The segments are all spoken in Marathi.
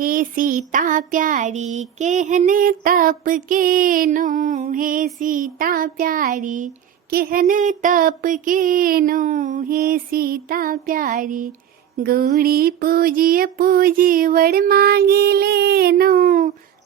हे सीता प्यारी केहने तप के नो, हे सीता प्यारी केहने तप के नो, हे सीता प्यारी गौरी पूजिय पूजी वड़ मांगी लेनो,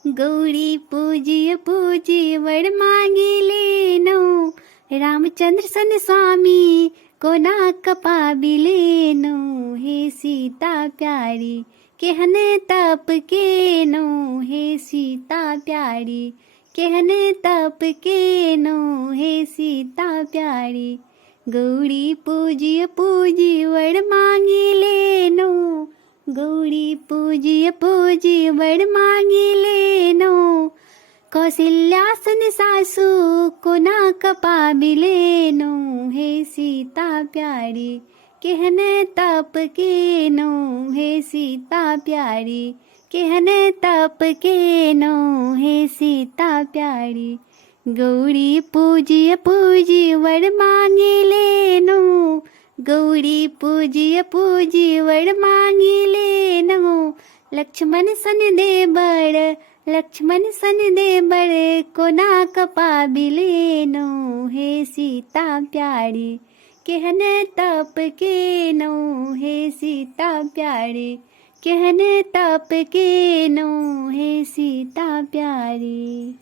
गौरी पूजिय पूजी वड़ मांगी लेनो, रामचंद्र सन स्वामी कोना कपाबी लेनो, हे सीता प्यारी केहने तप के नो, हे सीता प्यारी केहने तप के नो, हे सीता प्यारी गौरी पूजिय पूजी वड़ मांगी लेनो, गौरी पूजिय पूजी वड़ मांगी लेनो, कौशल्यासन सासू कोना कपाबी लेनो, हे सीता प्यारी केहने तप के नो, हे सीता प्यारी केहने तप के नो, हे सीता प्यारी गौरी पूजिय पूजी वड़ मांगी लेनो, गौरी पूजिय पूजी वड़ मांगी लेनो, लक्ष्मण सन दे बड़ लक्ष्मण सन दे बड़ कोना कपाबी लेनो, हे सीता प्यारी केहने तप के नो, हे सीता प्यारी केहने तप के नो, हे सीता प्यारी।